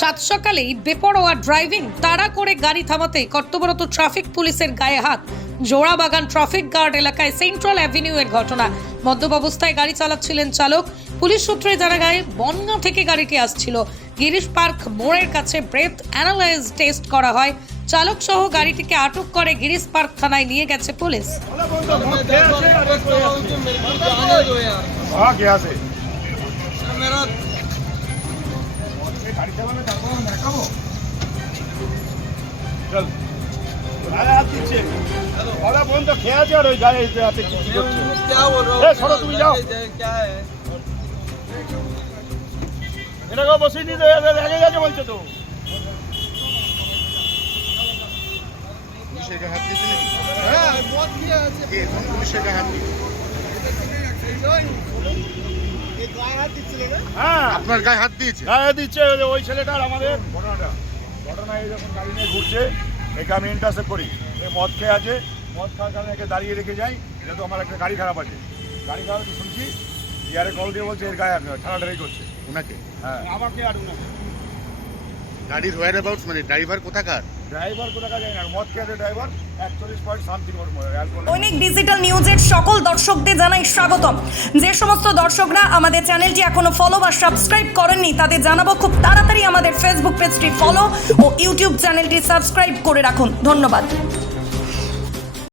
সাত সকালেই বেপরোয়া ড্রাইভিং তাড়া করে গাড়ি থামাতে কর্তব্যরত ট্রাফিক পুলিশের গায়ে হাত। জোড়াবাগান ট্রাফিক গার্ড এলাকায় সেন্ট্রাল অ্যাভিনিউ এর ঘটনা। মদ্যপ অবস্থায় গাড়ি চালাচ্ছিলেন চালক। পুলিশ সূত্রে জানা যায় বনগাঁ থেকে গাড়িটি আসছিল। গিরিশ পার্ক মোড়ের কাছে ব্রেথ অ্যানালাইজ টেস্ট করা হয়। চালক সহ গাড়িটিকে আটক করে গিরিশ পার্ক থানায় নিয়ে গেছে পুলিশ। હા ગયા છે এটা বসে নিতে আগে যাচ্ছে বলছে তো পুলিশের গায়ে হাত দিয়েছে নাকি হ্যাঁ মদ খেয়ে আছে পুলিশের গায়ে হাত দিয়েছে হ্যাঁ। আপনার গায়ে হাত দিয়েছে? গায়ে দিচ্ছে ওই ছেলেটার আমাদের। ঘটনাটা। ঘটনা এই যখন গাড়ি নিয়ে ঘুরছে। একে আমি ইন্টারসেপ্ট করি। এ মদ খেয়ে আছে। মদ খাওয়ার কারণে একে দাঁড়িয়ে রেখে যাই। যেহেতু আমার একটা গাড়ি খারাপ আছে। গাড়ি খারাপ শুনছি। ইয়ারে কল দিয়ে বলছে এর গায়ে ঠাড়াঠাড়ি করছে। ওনাকে হ্যাঁ। আমাকে আর উনাকে। গাড়ির হোয়ার অ্যাবাউট মানে ড্রাইভার কোথাকার? ড্রাইভার কোথা জানি না মদ খেয়ে ড্রাইভার একচল্লিশ পয়েন্ট সামথিং ওর দৈনিক ডিজিটাল নিউজের সকল দর্শকদের জানাই স্বাগতম। যে সমস্ত দর্শকরা আমাদের চ্যানেলটি এখনও ফলো বা সাবস্ক্রাইব করেননি তাদের জানাব খুব তাড়াতাড়ি আমাদের ফেসবুক পেজটি ফলো ও ইউটিউব চ্যানেলটি সাবস্ক্রাইব করে রাখুন। ধন্যবাদ।